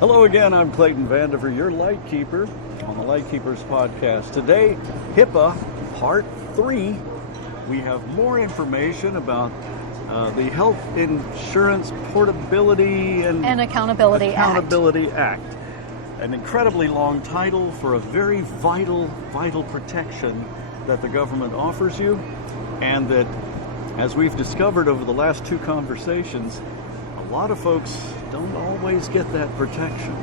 Hello again, I'm Clayton Vandiver, your Lightkeeper on the Lightkeepers Podcast. Today, HIPAA Part 3. We have more information about the Health Insurance Portability and Accountability Act. An incredibly long title for a very vital protection that the government offers you, and that, as we've discovered over the last two conversations, a lot of folks don't always get that protection.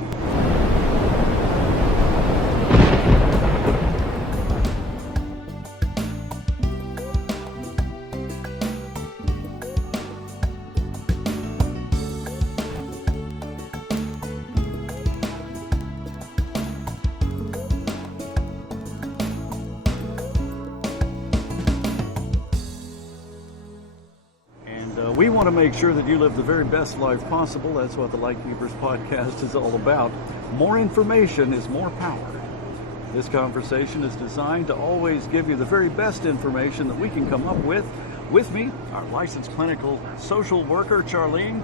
We want to make sure that you live the very best life possible. That's what the Lightkeepers Podcast is all about. More information is more power. This conversation is designed to always give you the very best information that we can come up with. With me, our licensed clinical social worker, Charlene.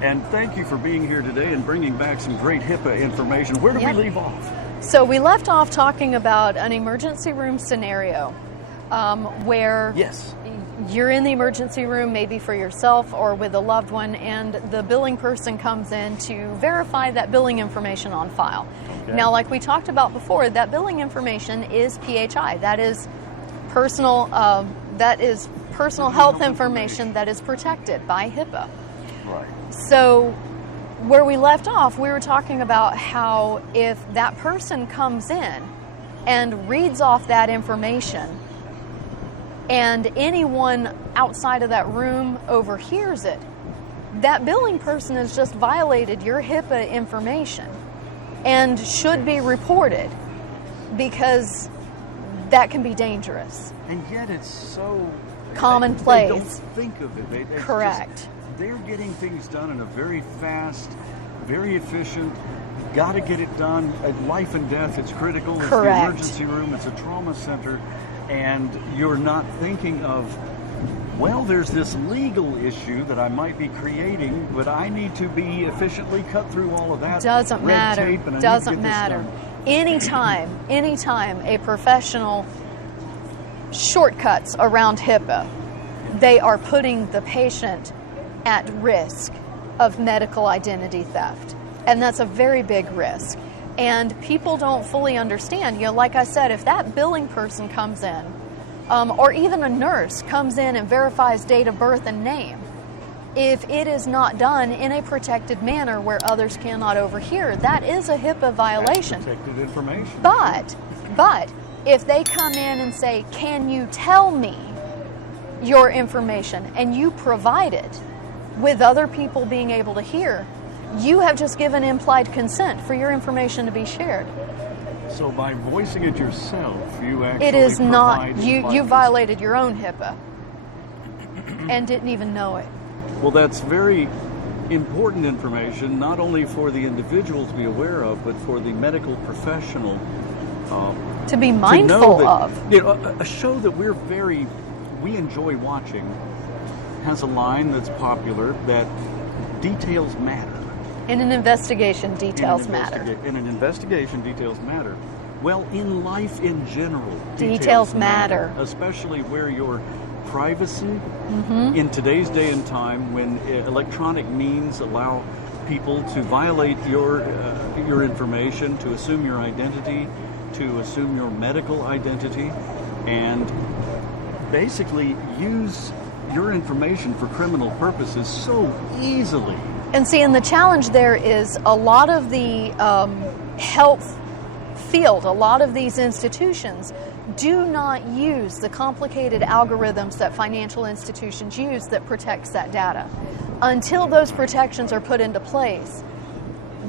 And thank you for being here today and bringing back some great HIPAA information. Where did we leave off? So we left off talking about an emergency room scenario where you're in the emergency room, maybe for yourself or with a loved one, and the billing person comes in to verify that billing information on file. Okay. Now, like we talked about before, that billing information is PHI. That is personal health information that is protected by HIPAA. Right. So where we left off, we were talking about how if that person comes in and reads off that information, and anyone outside of that room overhears it, that billing person has just violated your HIPAA information and should be reported, because that can be dangerous. And yet it's so commonplace. They don't think of it. Correct. They're getting things done in a very fast, very efficient, got to get it done. Life and death, it's critical. It's Correct. the emergency room, it's a trauma center. And you're not thinking of, well, there's this legal issue that I might be creating, but I need to be efficiently cut through all of that. Doesn't matter. Tape, and Doesn't matter. Anytime a professional shortcuts around HIPAA, they are putting the patient at risk of medical identity theft. And that's a very big risk. And people don't fully understand. Like I said, if that billing person comes in, or even a nurse comes in and verifies date of birth and name, if it is not done in a protected manner where others cannot overhear, that is a HIPAA violation. That's protected information. But if they come in and say, "Can you tell me your information?" and you provide it with other people being able to hear, you have just given implied consent for your information to be shared. So by voicing it yourself, you actually it is not you violated consent. your own HIPAA and didn't even know it. Well, that's very important information, not only for the individual to be aware of, but for the medical professional to be mindful of. You know, a show that we enjoy watching has a line that's popular that details matter. In an investigation, details matter. In an investigation, details matter. Well, in life in general, details matter. Especially where your privacy, in today's day and time, when electronic means allow people to violate your information, to assume your identity, to assume your medical identity, and basically use your information for criminal purposes so easily. And see, and the challenge there is a lot of the health field, a lot of these institutions do not use the complicated algorithms that financial institutions use that protects that data. Until those protections are put into place,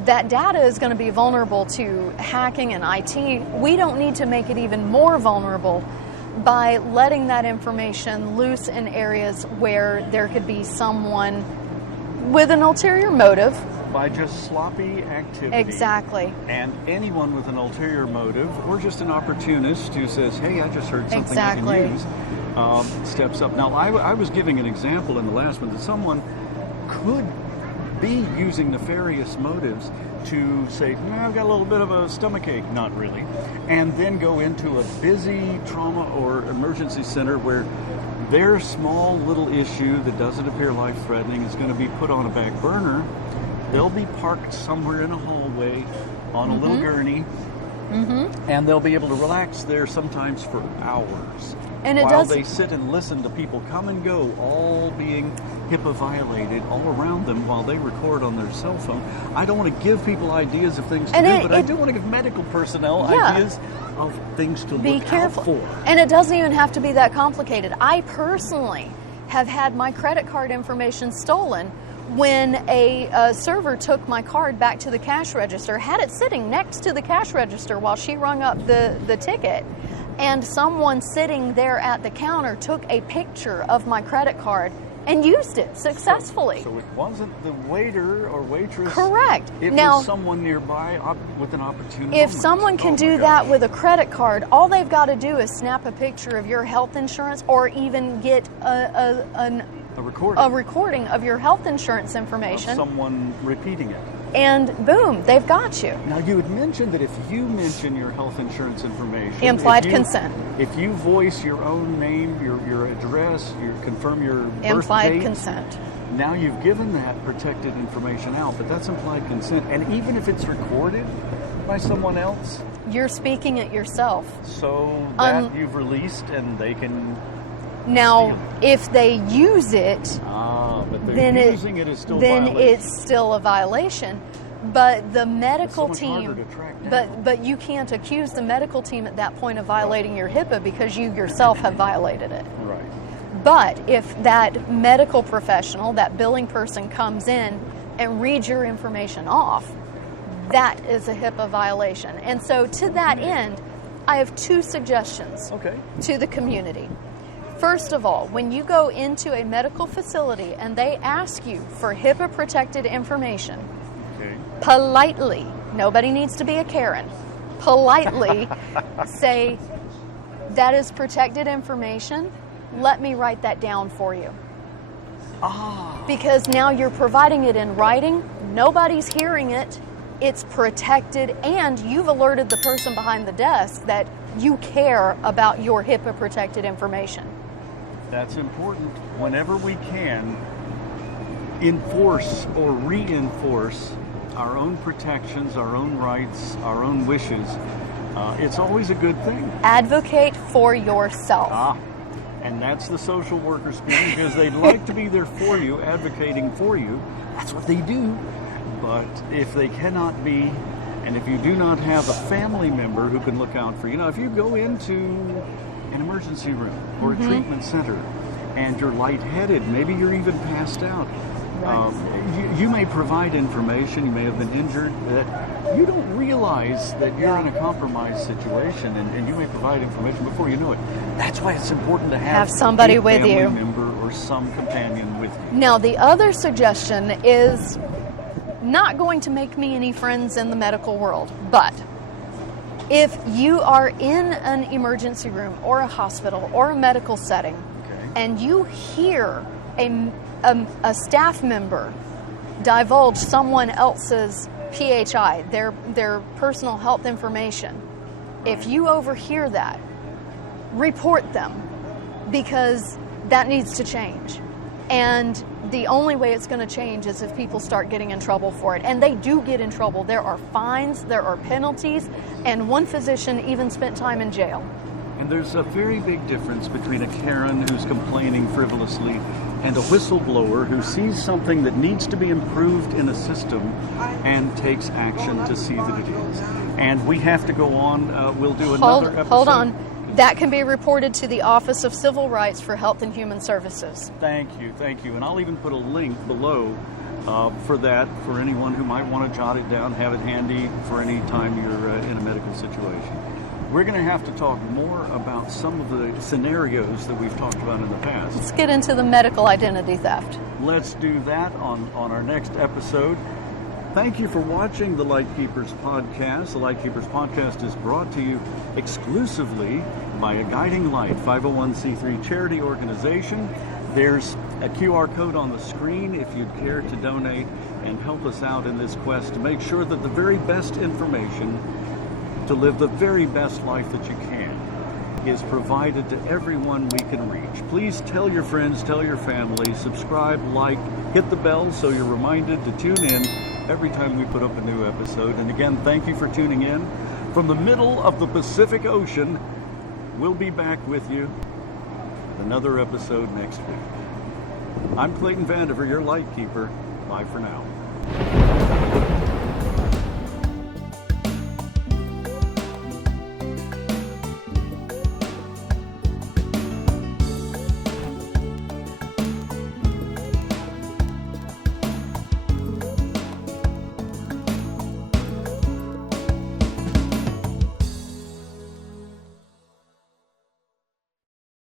that data is going to be vulnerable to hacking and IT. We don't need to make it even more vulnerable by letting that information loose in areas where there could be someone with an ulterior motive. By just sloppy activity. Exactly. And anyone with an ulterior motive, or just an opportunist who says, hey, I just heard something I can use, steps up. Now, I was giving an example in the last one that someone could be using nefarious motives to say, I've got a little bit of a stomachache, not really, and then go into a busy trauma or emergency center where their small little issue that doesn't appear life-threatening is going to be put on a back burner. They'll be parked somewhere in a hallway on a little gurney, and they'll be able to relax there sometimes for hours. And while they sit and listen to people come and go, all being HIPAA violated all around them while they record on their cell phone. I don't want to give people ideas of things to do, but I do want to give medical personnel ideas of things to look out for. And it doesn't even have to be that complicated. I personally have had my credit card information stolen when a server took my card back to the cash register, had it sitting next to the cash register while she rung up the ticket. And someone sitting there at the counter took a picture of my credit card and used it successfully. So it wasn't the waiter or waitress. Correct. It now, was someone nearby with an opportunity. If someone can do that with a credit card, all they've got to do is snap a picture of your health insurance or even get a recording of your health insurance information. Of someone repeating it. And boom, they've got you. Now, you had mentioned that if you mention your health insurance information... Implied consent. If you voice your own name, your address, confirm your birth implied date, consent. Now you've given that protected information out, but that's implied consent. And even if it's recorded by someone else... You're speaking it yourself. So that you've released and they can... Now, if they use it, but then using it is still it's still a violation. But the medical it's so much harder to track down. but you can't accuse the medical team at that point of violating your HIPAA because you yourself have violated it. Right. But if that medical professional, that billing person comes in and reads your information off, that is a HIPAA violation. And so to that end, I have two suggestions to the community. First of all, when you go into a medical facility and they ask you for HIPAA-protected information, politely, nobody needs to be a Karen, politely say, that is protected information, let me write that down for you. Because now you're providing it in writing, nobody's hearing it, it's protected, and you've alerted the person behind the desk that you care about your HIPAA-protected information. That's important. Whenever we can, enforce or reinforce our own protections, our own rights, our own wishes, it's always a good thing. Advocate for yourself. And that's the social worker speaking, because they'd like to be there for you, advocating for you. That's what they do. But if they cannot be, and if you do not have a family member who can look out for you, if you go into an emergency room or a treatment center and you're lightheaded, maybe you're even passed out, you may provide information, you may have been injured, that you don't realize that you're in a compromised situation, and you may provide information before you know it. That's why it's important to have somebody with family you, member or some companion with you. Now, the other suggestion is not going to make me any friends in the medical world, but if you are in an emergency room or a hospital or a medical setting and you hear a staff member divulge someone else's PHI, their personal health information, if you overhear that, report them, because that needs to change. And the only way it's going to change is if people start getting in trouble for it. And they do get in trouble. There are fines, there are penalties, and one physician even spent time in jail. And there's a very big difference between a Karen who's complaining frivolously and a whistleblower who sees something that needs to be improved in a system and takes action to see that it is. And we have to go on. We'll do another episode. Hold on. That can be reported to the Office of Civil Rights for Health and Human Services. Thank you. And I'll even put a link below for that, for anyone who might want to jot it down, have it handy for any time you're in a medical situation. We're going to have to talk more about some of the scenarios that we've talked about in the past. Let's get into the medical identity theft. Let's do that on our next episode. Thank you for watching the Lightkeepers Podcast. The Lightkeepers Podcast is brought to you exclusively by A Guiding Light, 501c3 charity organization There's a QR code on the screen if you'd care to donate and help us out in this quest to make sure that the very best information to live the very best life that you can is provided to everyone we can reach. Please tell your friends, tell your family, subscribe, like, hit the bell so you're reminded to tune in every time we put up a new episode. And again, thank you for tuning in. From the middle of the Pacific Ocean, we'll be back with you another episode next week. I'm Clayton Vandiver, your Lightkeeper. Bye for now.